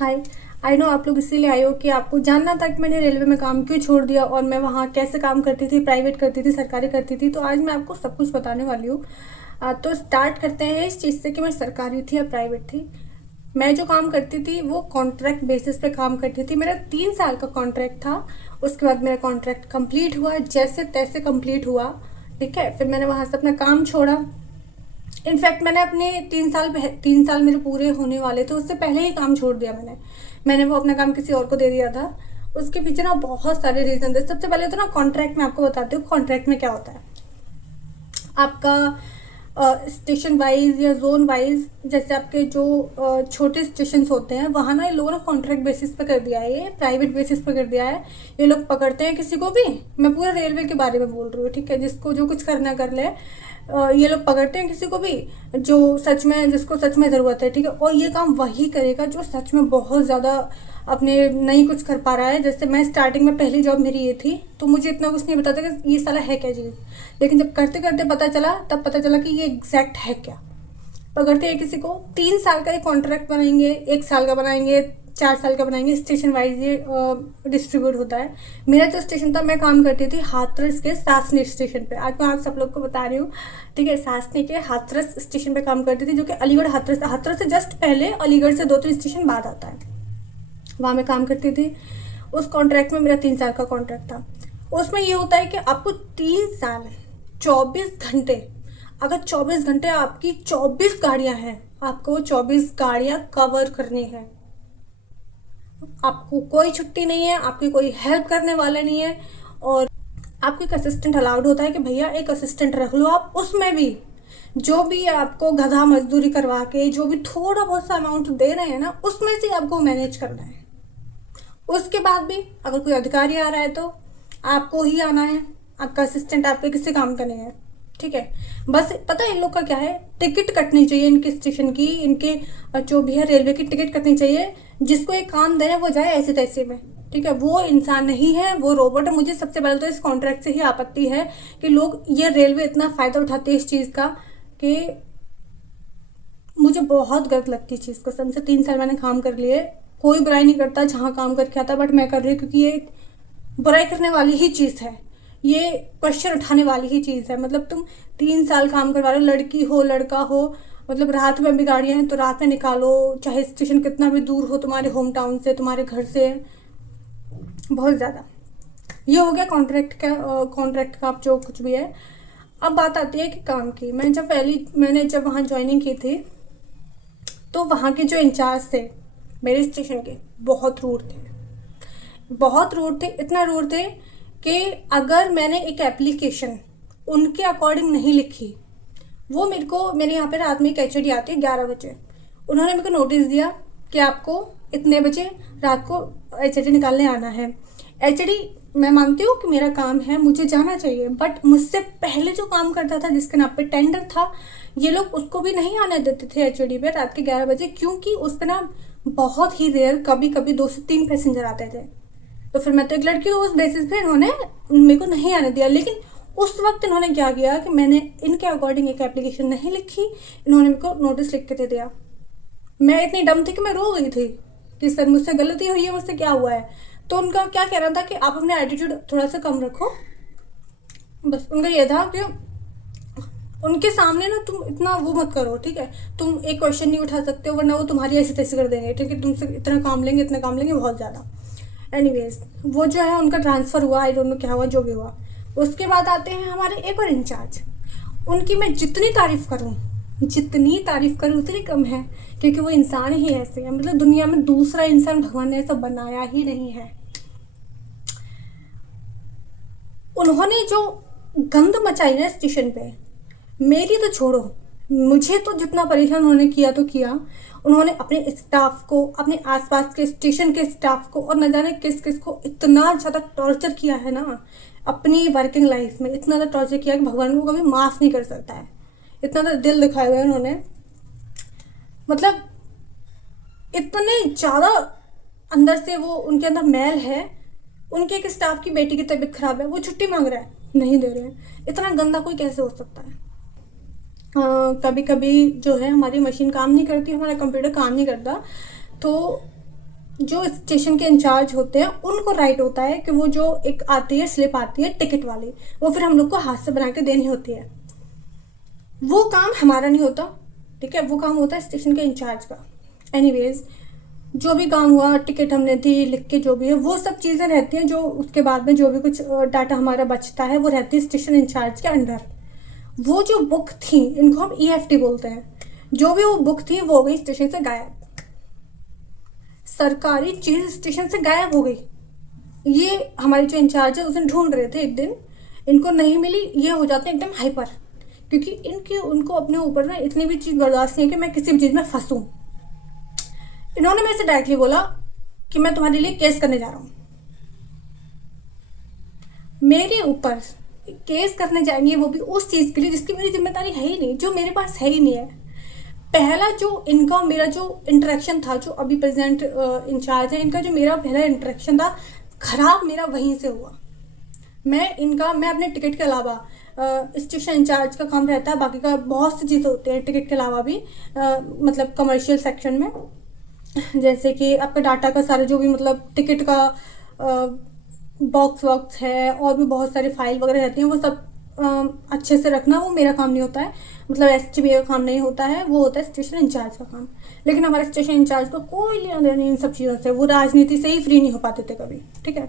Hi. I know आप लोग इसीलिए आए हो कि आपको जानना था कि मैंने रेलवे में काम क्यों छोड़ दिया और मैं वहाँ कैसे काम करती थी, प्राइवेट करती थी, सरकारी करती थी। तो आज मैं आपको सब कुछ बताने वाली हूँ। तो स्टार्ट करते हैं इस चीज़ से कि मैं सरकारी थी या प्राइवेट थी। मैं जो काम करती थी वो कॉन्ट्रैक्ट बेसिस पे काम करती थी। मेरा 3 साल का कॉन्ट्रैक्ट था। उसके बाद मेरा कॉन्ट्रैक्ट कंप्लीट हुआ, जैसे तैसे कंप्लीट हुआ। ठीक है, फिर मैंने वहाँ से अपना काम छोड़ा। इनफैक्ट मैंने अपने 3 साल मेरे पूरे होने वाले थे उससे पहले ही काम छोड़ दिया। मैंने वो अपना काम किसी और को दे दिया था। उसके पीछे ना बहुत सारे रीजन थे। सबसे पहले तो ना कॉन्ट्रैक्ट में आपको बताती हूँ कॉन्ट्रैक्ट में क्या होता है। आपका स्टेशन वाइज या जोन वाइज, जैसे आपके जो छोटे स्टेशन होते हैं वहाँ ना ये लोगों ने कॉन्ट्रैक्ट बेसिस पे कर दिया है, ये प्राइवेट बेसिस पे कर दिया है। ये लोग पकड़ते हैं किसी को भी। मैं पूरा रेलवे के बारे में बोल रही हूँ, ठीक है, जिसको जो कुछ करना कर ले। ये लोग पकड़ते हैं किसी को भी जो सच में, जिसको सच में ज़रूरत है, ठीक है। और ये काम वही करेगा जो सच में बहुत ज़्यादा अपने नहीं कुछ कर पा रहा है। जैसे मैं स्टार्टिंग में पहली जॉब मेरी ये थी, तो मुझे इतना कुछ नहीं पता था कि ये साला है क्या चीज़। लेकिन जब करते करते पता चला, तब पता चला कि ये एग्जैक्ट है क्या। पकड़ते हैं किसी को, 3 साल का ये कॉन्ट्रैक्ट बनाएंगे, 1 साल का बनाएंगे, 4 साल का बनाएंगे, स्टेशन वाइज ये डिस्ट्रीब्यूट होता है। मेरा जो स्टेशन था, मैं काम करती थी हाथरस के सासनी स्टेशन पे। आज मैं आप सब लोग को बता रही हूँ, ठीक है। सासनी के हाथरस स्टेशन पे काम करती थी, जो कि अलीगढ़ हाथरस से जस्ट पहले, अलीगढ़ से 2-3 स्टेशन बाद आता है। वहाँ मैं काम करती थी। उस कॉन्ट्रैक्ट में मेरा 3 साल का कॉन्ट्रैक्ट था। उसमें ये होता है कि आपको 3 साल 24 घंटे, अगर 24 घंटे आपकी 24 गाड़ियाँ हैं, आपको वो 24 गाड़ियाँ कवर करनी है। आपको कोई छुट्टी नहीं है, आपकी कोई हेल्प करने वाला नहीं है। और आपको एक असिस्टेंट अलाउड होता है कि भैया एक असिस्टेंट रख लो आप। उसमें भी जो भी आपको गधा मजदूरी करवा के जो भी थोड़ा बहुत सा अमाउंट दे रहे हैं ना, उसमें से आपको मैनेज करना है। उसके बाद भी अगर कोई अधिकारी आ रहा है तो आपको ही आना है। आपका असिस्टेंट आपके किसी काम का नहीं है, ठीक है। बस पता है इन लोग का क्या है, टिकट कटनी चाहिए इनके स्टेशन की, इनके जो भी है रेलवे की टिकट कटनी चाहिए। जिसको एक काम दे रहे वो जाए ऐसे तैसे में, ठीक है। वो इंसान नहीं है, वो रोबोट है। मुझे सबसे पहले तो इस कॉन्ट्रैक्ट से ही आपत्ति है कि लोग, ये रेलवे इतना फ़ायदा उठाते हैं इस चीज़ का कि मुझे बहुत गलत लगती है चीज़। कसम से 3 साल मैंने काम कर लिए। कोई बुराई नहीं करता जहाँ काम करके आता, बट मैं कर रही हूँ क्योंकि ये बुराई करने वाली ही चीज़ है। ये क्वेश्चन उठाने वाली ही चीज़ है। मतलब तुम 3 साल काम करवा रहे हो, लड़की हो लड़का हो, मतलब रात में भी गाड़ियाँ हैं तो रात में निकालो, चाहे स्टेशन कितना भी दूर हो तुम्हारे होम टाउन से, तुम्हारे घर से, बहुत ज़्यादा। ये हो गया कॉन्ट्रैक्ट का। कॉन्ट्रैक्ट का आप जो कुछ भी है। अब बात आती है कि काम की। मैंने जब वहाँ ज्वाइनिंग की थी, तो वहाँ के जो इंचार्ज थे मेरे स्टेशन के, बहुत रूड थे। बहुत रूड थे, इतना रूड थे कि अगर मैंने एक एप्लीकेशन उनके अकॉर्डिंग नहीं लिखी, वो मेरे यहाँ पे रात में एक एचओडी आती है 11 बजे। उन्होंने मेरे को नोटिस दिया कि आपको इतने बजे रात को एचओडी निकालने आना है। एचओडी, मैं मानती हूँ कि मेरा काम है, मुझे जाना चाहिए, बट मुझसे पहले जो काम करता था, जिसके नाम पे टेंडर था, ये लोग उसको भी नहीं आने देते थे एचओडी पे रात के 11 बजे, क्योंकि उस पर ना बहुत ही रेयर, कभी कभी 2 से 3 पैसेंजर आते थे। तो फिर मैं तो एक लड़की हूँ, उस बेसिस पे इन्होंने मेरे को नहीं आने दिया। लेकिन उस वक्त इन्होंने क्या किया कि मैंने इनके अकॉर्डिंग एक एप्लीकेशन नहीं लिखी, इन्होंने मेरे को नोटिस लिख के दे दिया। मैं इतनी डम थी कि मैं रो गई थी कि सर मुझसे गलती हुई है, मुझसे क्या हुआ है। तो उनका क्या कहना था कि आप अपने एटीट्यूड थोड़ा सा कम रखो। बस उनका ये था कि उनके सामने ना तुम इतना वो मत करो, ठीक है। तुम एक क्वेश्चन नहीं उठा सकते हो, वरना वो तुम्हारी ऐसे तैसे कर देंगे, ठीक है। तुमसे इतना काम लेंगे, इतना काम लेंगे, बहुत ज़्यादा। एनीवेज, वो जो है उनका ट्रांसफ़र हुआ, आई डोंट नो क्या हुआ, जो भी हुआ। उसके बाद आते हैं हमारे एक और इंचार्ज। उनकी मैं जितनी तारीफ़ करूँ उतनी कम है, क्योंकि वो इंसान ही ऐसे है। मतलब दुनिया में दूसरा इंसान भगवान ने ऐसा बनाया ही नहीं है। उन्होंने जो गंद मचाई ना स्टेशन पे, मेरी तो छोड़ो, मुझे तो जितना परेशान उन्होंने किया तो किया। उन्होंने अपने स्टाफ को, अपने आसपास के स्टेशन के स्टाफ को, और न जाने किस किस को इतना ज़्यादा टॉर्चर किया है ना, अपनी वर्किंग लाइफ में इतना ज़्यादा टॉर्चर किया कि भगवान को कभी माफ़ नहीं कर सकता है। इतना ज़्यादा दिल दिखाए हुए उन्होंने। मतलब इतने ज़्यादा अंदर से वो, उनके अंदर मैल है। उनके एक स्टाफ की बेटी की तबीयत खराब है, वो छुट्टी मांग रहा है, नहीं दे रहे हैं। इतना गंदा कोई कैसे हो सकता है। कभी कभी जो है हमारी मशीन काम नहीं करती, हमारा कंप्यूटर काम नहीं करता, तो जो स्टेशन के इंचार्ज होते हैं उनको राइट होता है कि वो जो एक आती है स्लिप आती है टिकट वाली, वो फिर हम लोग को हाथ से बना के देनी होती है। वो काम हमारा नहीं होता, ठीक है, वो काम होता है स्टेशन के इंचार्ज का। एनीवेज, जो भी काम हुआ, टिकट हमने दी, लिख के जो भी है, वो सब चीज़ें रहती हैं। जो उसके बाद में जो भी कुछ डाटा हमारा बचता है वो रहती है स्टेशन इंचार्ज के अंडर। वो जो बुक थी, इनको हम EFT बोलते हैं, जो भी वो बुक थी वो हो गई स्टेशन से गायब। सरकारी चीज़ स्टेशन से गायब हो गई। ये हमारे जो इंचार्ज है उसे ढूंढ रहे थे, एक दिन इनको नहीं मिली, ये हो जाते हैं एकदम हाइपर, क्योंकि इनके उनको अपने ऊपर ना इतनी भी चीज़ बर्दाश्त नहीं है कि मैं किसी भी चीज़ में फंसूँ। इन्होंने मेरे से डायरेक्टली बोला कि मैं तुम्हारे लिए केस करने जा रहा हूँ। मेरे ऊपर केस करने जाएंगे, वो भी उस चीज़ के लिए जिसकी मेरी जिम्मेदारी है ही नहीं, जो मेरे पास है ही नहीं है। पहला जो इनका मेरा जो इंटरेक्शन था, जो अभी प्रेजेंट इंचार्ज है, इनका जो मेरा पहला इंटरेक्शन था खराब मेरा वहीं से हुआ। मैं अपने टिकट के अलावा स्टेशन इंचार्ज का काम रहता है, बाकी का बहुत सी चीज़ें होती हैं टिकट के अलावा भी, मतलब कमर्शियल सेक्शन में, जैसे कि आपका डाटा का सारा जो भी मतलब टिकट का बॉक्स वॉक्स है, और भी बहुत सारी फाइल वगैरह रहती हैं, वो सब अच्छे से रखना वो मेरा काम नहीं होता है, मतलब STB का काम नहीं होता है, वो होता है स्टेशन इंचार्ज का काम। लेकिन हमारे स्टेशन इंचार्ज को कोई लेना देना नहीं इन सब चीज़ों से, वो राजनीति से ही फ्री नहीं हो पाते थे कभी, ठीक है।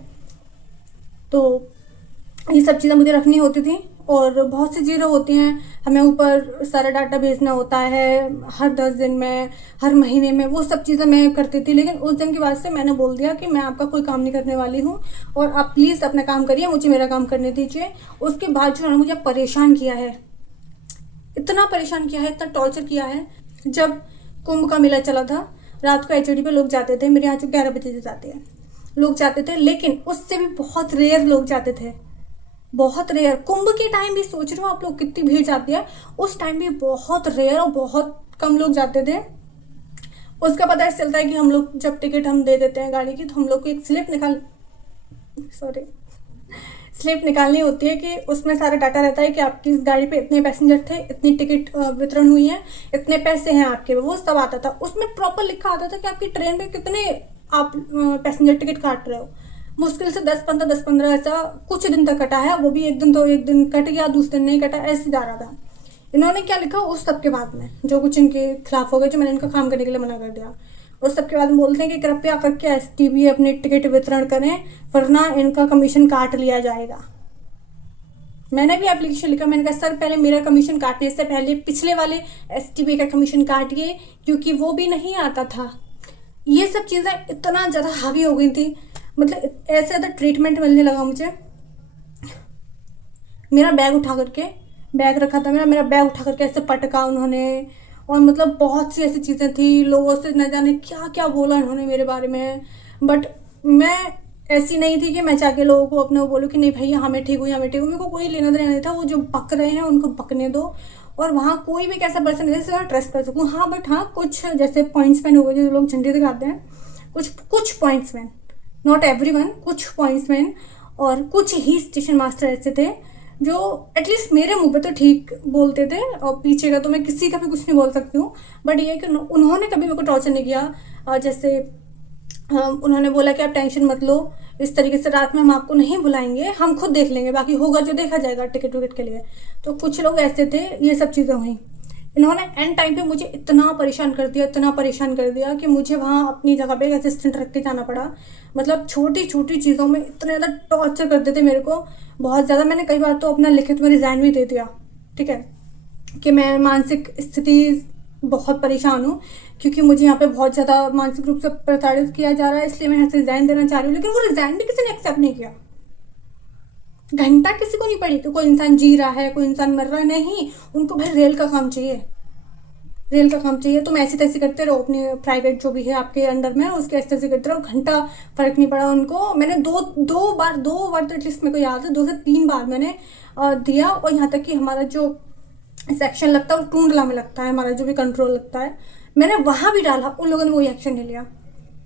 तो ये सब चीज़ें मुझे रखनी होती थी, और बहुत सी चीज़ें होती हैं, हमें ऊपर सारा डाटा भेजना होता है हर 10 दिन में, हर महीने में, वो सब चीज़ें मैं करती थी। लेकिन उस दिन के बाद से मैंने बोल दिया कि मैं आपका कोई काम नहीं करने वाली हूँ, और आप प्लीज़ अपना काम करिए, मुझे मेरा काम करने दीजिए। उसके बाद जो है मुझे परेशान किया है, इतना परेशान किया है, इतना टॉर्चर किया है। जब कुंभ का मेला चला था, रात को HOD पे लोग जाते थे, मेरे यहाँ से 11 बजे से जाते हैं लोग जाते थे, लेकिन उससे भी बहुत रेयर लोग जाते थे, बहुत रेयर। कुंभ के टाइम भी सोच रहे हो आप लोग कितनी भीड़ जाती है, उस टाइम भी बहुत रेयर और बहुत कम लोग जाते थे। उसका पता ऐसे चलता है कि हम लोग जब टिकट हम दे देते हैं गाड़ी की, तो हम लोग को एक स्लिप निकालनी होती है कि उसमें सारा डाटा रहता है कि आपकी इस गाड़ी पे इतने पैसेंजर थे, इतनी टिकट वितरण हुई है, इतने पैसे हैं आपके, वो सब आता था। उसमें प्रॉपर लिखा आता था कि आपकी ट्रेन में कितने आप पैसेंजर टिकट काट रहे हो। मुश्किल से 10-15 ऐसा कुछ दिन तक कटा है, वो भी एक दिन कट गया, दूसरे दिन नहीं कटा, ऐसे जा रहा था। इन्होंने क्या लिखा उस सब के बाद में, जो कुछ इनके खिलाफ हो गए, जो मैंने इनका काम करने के लिए मना कर दिया, उस सब के बाद में बोलते हैं कि कृपया करके STB अपने टिकट वितरण करें, वरना इनका कमीशन काट लिया जाएगा। मैंने भी एप्लीकेशन लिखा, मैंने कहा सर पहले मेरा कमीशन काटने से पहले पिछले वाले STB का कमीशन काटिए, क्योंकि वो भी नहीं आता था। ये सब चीज़ें इतना ज़्यादा हावी हो गई थी, मतलब ऐसे ज़्यादा ट्रीटमेंट मिलने लगा मुझे। मेरा बैग उठा करके, बैग रखा था मेरा बैग उठा करके ऐसे पटका उन्होंने, और मतलब बहुत सी ऐसी चीज़ें थी, लोगों से न जाने क्या क्या बोला इन्होंने मेरे बारे में। बट मैं ऐसी नहीं थी कि मैं जाके लोगों को अपने वो बोलूँ कि नहीं भैया हमें ठीक हुई, हमें ठीक हुई। मेरे को कोई लेना देना नहीं था, वो जो बक रहे हैं उनको बकने दो, और वहाँ कोई भी कैसा पर्सन नहीं जिससे मैं ट्रस्ट कर सकूँ। हाँ बट हाँ, कुछ जैसे पॉइंट्समैन हो गए जो लोग झंडे दिखाते हैं, कुछ पॉइंट्समैन, नॉट एवरीवन, कुछ पॉइंट्समैन और कुछ ही स्टेशन मास्टर ऐसे थे जो एटलीस्ट मेरे मुंह पे तो ठीक बोलते थे, और पीछे का तो मैं किसी का भी कुछ नहीं बोल सकती हूँ। बट ये कि उन्होंने कभी मेरे को टॉर्चर नहीं किया। जैसे उन्होंने बोला कि आप टेंशन मत लो, इस तरीके से रात में हम आपको नहीं बुलाएंगे, हम खुद देख लेंगे, बाकी होगा जो देखा जाएगा टिकट विकट के लिए। तो कुछ लोग ऐसे थे, ये सब चीज़ें हुई। इन्होंने एंड टाइम पे मुझे इतना परेशान कर दिया कि मुझे वहाँ अपनी जगह पे एक असिस्टेंट रख के जाना पड़ा। मतलब छोटी छोटी चीज़ों में इतना ज़्यादा टॉर्चर करते थे मेरे को, बहुत ज़्यादा। मैंने कई बार तो अपना लिखित में रिज़ाइन भी दे दिया, ठीक है, कि मैं मानसिक स्थिति बहुत परेशान हूँ, क्योंकि मुझे यहाँ पे बहुत ज़्यादा मानसिक रूप से प्रताड़ित किया जा रहा है, इसलिए मैं यहाँ से रिज़ाइन देना चाह रही हूँ। लेकिन वो रिज़ाइन भी किसी ने एक्सेप्ट नहीं किया। घंटा किसी को नहीं पड़ी कि कोई इंसान जी रहा है, कोई इंसान मर रहा है, नहीं, उनको भाई रेल का काम चाहिए, रेल का काम चाहिए। तुम ऐसी तैसी करते रहो अपने प्राइवेट जो भी है आपके अंडर में, उसके ऐसे तैसे करते रहो, घंटा फर्क नहीं पड़ा उनको। मैंने दो बार तो एटलीस्ट मेरे को याद है, 2 से 3 बार मैंने दिया। और यहाँ तक कि हमारा जो सेक्शन लगता है वो टूंडला में लगता है, हमारा जो भी कंट्रोल लगता है, मैंने वहाँ भी डाला, उन लोगों ने कोई एक्शन नहीं लिया।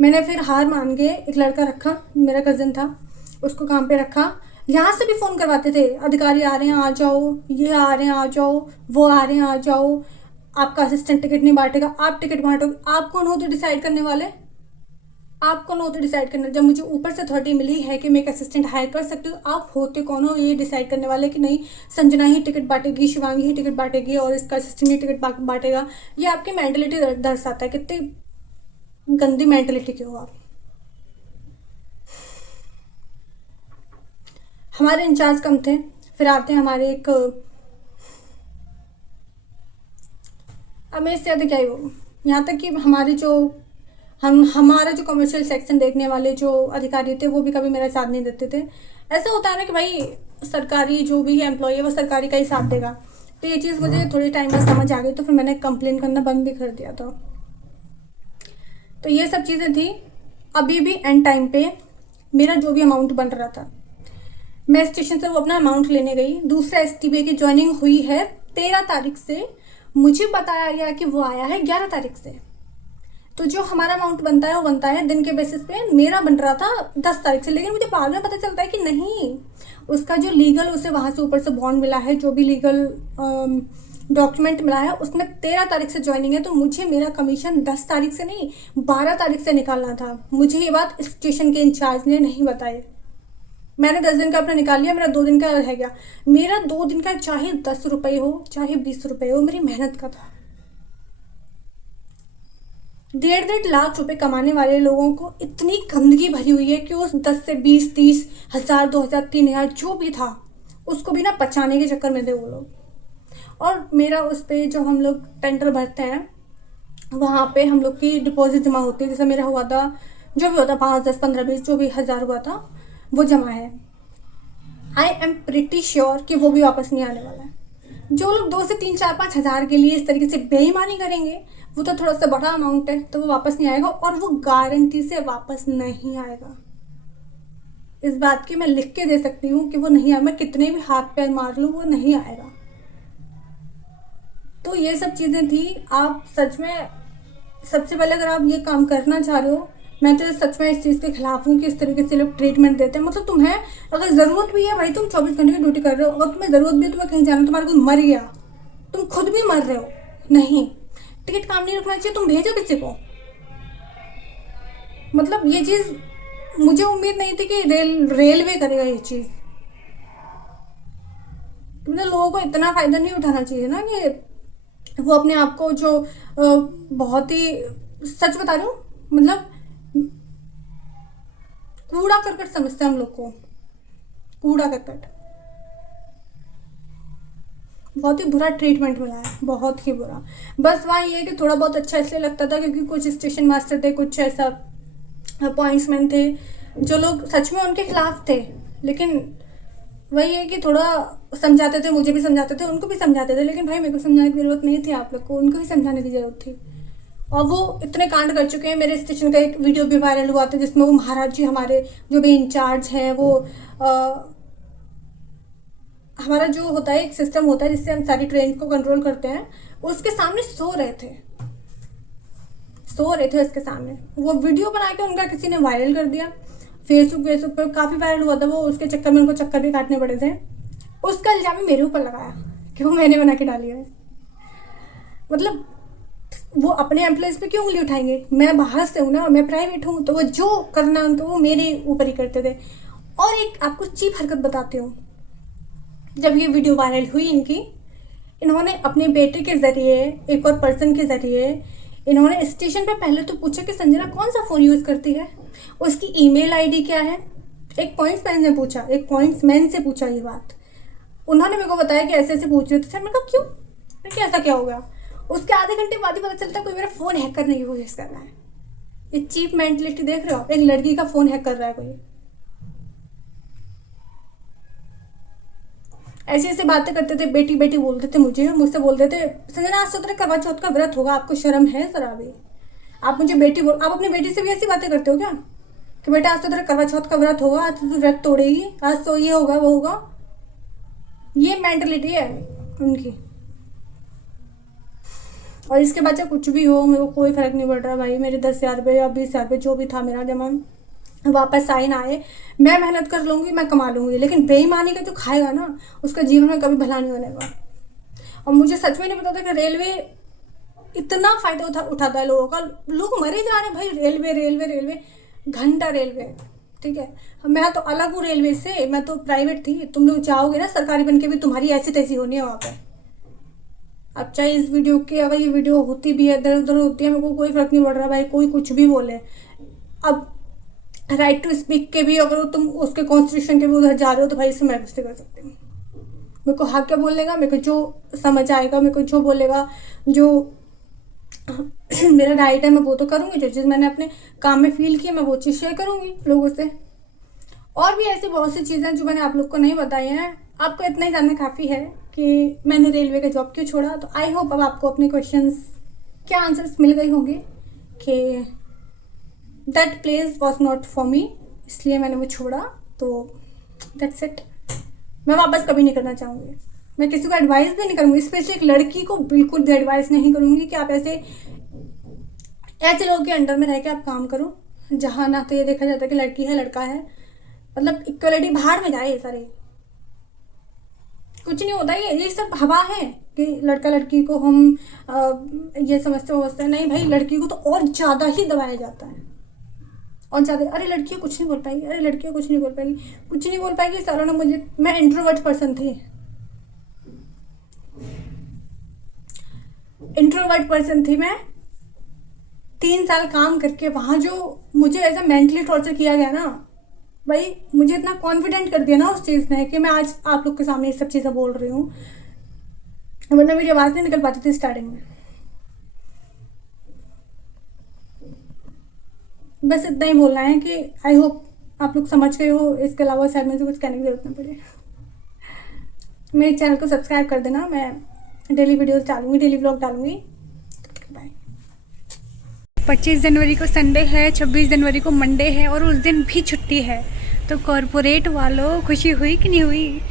मैंने फिर हार मान के एक लड़का रखा, मेरा कज़न था, उसको काम पे रखा। यहाँ से भी फ़ोन करवाते थे, अधिकारी आ रहे हैं आ जाओ, ये आ रहे हैं आ जाओ, वो आ रहे हैं आ जाओ, आपका असिस्टेंट टिकट नहीं बांटेगा, आप टिकट बांटोगे। आप कौन हो तो डिसाइड करने वाले? आप कौन होते डिसाइड करना? जब मुझे ऊपर से अथॉरिटी मिली है कि मैं एक असिस्टेंट हायर कर सकती हूँ, आप होते कौन हो ये डिसाइड करने वाले कि नहीं संजना ही टिकट बांटेगी, शिवांगी ही टिकट बांटेगी और इसका असिस्टेंट ही टिकट बांटेगा? ये आपकी मेंटलिटी दर्शाता है कितनी गंदी मेंटलिटी के हो आप। हमारे इंचार्ज कम थे, फिर आते हैं हमारे एक, अब मैं इससे ज़्यादा क्या ही बोलूँ। यहाँ तक कि हमारे जो हमारा जो कमर्शियल सेक्शन देखने वाले जो अधिकारी थे वो भी कभी मेरा साथ नहीं देते थे। ऐसा होता है ना कि भाई सरकारी जो भी एम्प्लॉय है वो सरकारी का ही साथ देगा। तो ये चीज़ मुझे थोड़ी टाइम बाद समझ आ गई, तो फिर मैंने कंप्लेन करना बंद भी कर दिया था। तो ये सब चीज़ें थी। अभी भी एंड टाइम पे मेरा जो भी अमाउंट बन रहा था, मैं स्टेशन से वो अपना अमाउंट लेने गई। दूसरा एसटीबीए की ज्वाइनिंग हुई है 13 तारीख से, मुझे बताया गया कि वो आया है 11 तारीख से। तो जो हमारा अमाउंट बनता है वो बनता है दिन के बेसिस पे। मेरा बन रहा था 10 तारीख से, लेकिन मुझे बाद में पता चलता है कि नहीं, उसका जो लीगल उसे वहाँ से ऊपर से बॉन्ड मिला है, जो भी लीगल डॉक्यूमेंट मिला है उसमें 13 तारीख से ज्वाइनिंग है। तो मुझे मेरा कमीशन 10 तारीख से नहीं 12 तारीख से निकालना था। मुझे ये बात स्टेशन के इंचार्ज ने नहीं बताई। मैंने 10 दिन का अपना निकाल लिया, मेरा 2 दिन का रह गया। मेरा 2 दिन का चाहे 10 रुपये हो चाहे 20 रुपये हो, मेरी मेहनत का था। 1.5 लाख रुपए कमाने वाले लोगों को इतनी गंदगी भरी हुई है कि उस 10 से 20 30 हज़ार 2,000 3,000 जो भी था उसको भी ना बचाने के चक्कर में थे वो लोग। और मेरा उस पर जो हम लोग टेंडर भरते हैं वहाँ पे हम लोग की डिपॉजिट जमा होती है। जैसे मेरा हुआ था, जो भी होता 5 10 15 20 जो भी हज़ार हुआ था वो जमा है। आई एम प्रिटी श्योर कि वो भी वापस नहीं आने वाला है। जो लोग 2 से 3 4 5 हज़ार के लिए इस तरीके से बेईमानी करेंगे वो तो थोड़ा सा बड़ा अमाउंट है, तो वो वापस नहीं आएगा, और वो गारंटी से वापस नहीं आएगा। इस बात की मैं लिख के दे सकती हूँ कि वो नहीं आएगा। मैं कितने भी हाथ पैर मार लूँ वो नहीं आएगा। तो ये सब चीज़ें थी। आप सच में, सबसे पहले अगर आप ये काम करना चाह रहे हो, मैं तो सच में इस चीज़ के खिलाफ हूँ कि इस तरीके से लोग ट्रीटमेंट देते हैं। मतलब तुम्हें अगर ज़रूरत भी है भाई, तुम 24 घंटे की ड्यूटी कर रहे हो, अगर तुम्हें ज़रूरत भी है, तुम्हें कहीं जाना, तुम्हारा कोई मर गया, तुम खुद भी मर रहे हो, नहीं टिकट काम नहीं रखना चाहिए, तुम भेजो किसी को। मतलब ये चीज़ मुझे उम्मीद नहीं थी कि रेलवे करेगा ये चीज़। मतलब लोगों को इतना फ़ायदा नहीं उठाना चाहिए ना कि वो अपने आप को जो बहुत ही, सच बता रही हूँ, मतलब कूड़ा करकट समझते हैं हम लोग को, कूड़ा करकट। बहुत ही बुरा ट्रीटमेंट मिला है, बहुत ही बुरा। बस वहाँ ये है कि थोड़ा बहुत अच्छा इसलिए लगता था क्योंकि कुछ स्टेशन मास्टर थे, कुछ ऐसा पॉइंट्समैन थे जो लोग सच में उनके खिलाफ थे, लेकिन वही है कि थोड़ा समझाते थे, मुझे भी समझाते थे, उनको भी समझाते थे। लेकिन भाई मेरे को समझाने की ज़रूरत नहीं थी, आप लोग को उनको भी समझाने की ज़रूरत थी। और वो इतने कांड कर चुके हैं। मेरे स्टेशन का एक वीडियो भी वायरल हुआ था जिसमें वो महाराज जी, हमारे जो भी इंचार्ज हैं, वो हमारा जो होता है एक सिस्टम होता है जिससे हम सारी ट्रेन को कंट्रोल करते हैं, उसके सामने सो रहे थे उसके सामने। वो वीडियो बना के उनका किसी ने वायरल कर दिया फेसबुक पे, काफ़ी वायरल हुआ था वो। उसके चक्कर में उनको चक्कर भी काटने पड़े थे। उसका इल्ज़ाम मेरे ऊपर लगाया कि वो मैंने बना के डाली है। मतलब वो अपने एम्प्लॉयज़ पे क्यों उंगली उठाएंगे? मैं बाहर से हूँ ना, मैं प्राइवेट हूँ, तो वो जो करना उनको वो मेरे ऊपर ही करते थे। और एक आपको चीप हरकत बताती हूँ। जब ये वीडियो वायरल हुई इन्होंने अपने बेटे के ज़रिए, एक और पर्सन के ज़रिए, इन्होंने स्टेशन पे पहले तो पूछा कि संजना कौन सा फ़ोन यूज़ करती है, उसकी ईमेल आईडी क्या है। एक पॉइंट्समैन से पूछा ये बात। उन्होंने मेरे को बताया कि ऐसे ऐसे पूछ रहे थे। सर मैंने कहा क्यों, क्या ऐसा क्या हो गया? उसके आधे घंटे बाद ही पता चलता है कोई मेरा फ़ोन हैक करने की कोशिश कर रहा है। ये चीप मेंटलिटी देख रहे हो? एक लड़की का फ़ोन हैक कर रहा है कोई। ऐसी ऐसी बातें करते थे, बेटी बेटी बोलते थे मुझसे बोलते थे संजना आज तो तेरे करवा चौथ का व्रत होगा, आपको शर्म है सर? अभी आप मुझे बेटी बोल, आप अपनी बेटी से भी ऐसी बातें करते हो क्या कि बेटा आज तो तेरा करवा चौथ का व्रत होगा, आज तो तू व्रत तोड़ेगी, आज तो ये होगा वो होगा। ये मेंटलिटी है उनकी। और इसके बच्चा कुछ भी हो, मेरे को कोई फ़र्क नहीं पड़ रहा भाई। मेरे 10,000 रुपये या 20,000 रुपये जो भी था मेरा जमा, वापस साइन आए, मैं मेहनत कर लूँगी, मैं कमा लूँगी। लेकिन बेईमानी का जो खाएगा ना उसका जीवन में कभी भला नहीं होने वाला। और मुझे सच में नहीं पता था कि रेलवे इतना फ़ायदा उठाता है लोगों का। लोग मरे जा रहे हैं भाई, रेलवे रेलवे रेलवे। घंटा रेलवे, ठीक है। मैं तो अलग हूँ रेलवे से, मैं तो प्राइवेट थी। तुम लोग चाहोगे ना सरकारी बन के भी तुम्हारी ऐसी तैसी होनी है वहाँ पे। अब चाहे इस वीडियो की, अगर ये वीडियो होती भी है इधर उधर होती है, मेरे को कोई फर्क नहीं पड़ रहा भाई, कोई कुछ भी बोले। अब राइट टू स्पीक के भी अगर तुम उसके कॉन्स्टिट्यूशन के भी उधर जा रहे हो तो भाई इससे मैं कुछ नहीं कर सकती हूँ। मेरे को हक क्या बोलने का, मेरे को जो समझ आएगा, मेरे को जो बोलेगा, जो मेरा राइट है मैं वो तो करूँगी। जो चीज़ मैंने अपने काम में फील की है मैं वो चीज़ शेयर करूँगी लोगों से। और भी ऐसी बहुत सी चीज़ें जो मैंने आप लोग को नहीं बताई हैं। आपको इतना ही जानना काफ़ी है कि मैंने रेलवे का जॉब क्यों छोड़ा। तो आई होप अब आपको अपने क्वेश्चंस के आंसर्स मिल गए होंगे कि that place was not for me, इसलिए मैंने वो छोड़ा। तो दैट्स इट। मैं वापस कभी नहीं करना चाहूँगी। मैं किसी को एडवाइस भी नहीं करूँगी, स्पेशली एक लड़की को बिल्कुल भी एडवाइस नहीं करूँगी कि आप ऐसे लोगों के अंडर में रह के आप काम करो, जहाँ ना तो ये देखा जाता है कि लड़की है लड़का है, मतलब इक्वलिटी बाहर में जाए। सारे कुछ नहीं होता, ये सब हवा है कि लड़का लड़की को हम ये समझते हैं। नहीं भाई, लड़की को तो और ज़्यादा ही दबाया जाता है, और ज़्यादा। अरे लड़कियाँ कुछ नहीं बोल पाएगी, अरे लड़कियाँ कुछ नहीं बोल पाएगी, कुछ नहीं बोल पाएगी। सालों ने मुझे, मैं इंट्रोवर्ट पर्सन थी, मैं 3 साल काम करके वहाँ जो मुझे ऐसा मेंटली टॉर्चर किया गया ना भाई, मुझे इतना कॉन्फिडेंट कर दिया ना उस चीज़ ने कि मैं आज आप लोग के सामने ये सब चीज़ें बोल रही हूँ, वरना मेरी आवाज़ नहीं निकल पाती थी स्टार्टिंग में। बस इतना ही बोलना है कि आई होप आप लोग समझ गए हो। इसके अलावा शायद मुझे कुछ कहने की जरूरत ना पड़े। मेरे चैनल को सब्सक्राइब कर देना, मैं डेली वीडियोस डालूंगी, डेली व्लॉग डालूंगी। बाय। 25 जनवरी को संडे है, 26 जनवरी को मंडे है और उस दिन भी छुट्टी है। तो कॉरपोरेट वालों खुशी हुई कि नहीं हुई?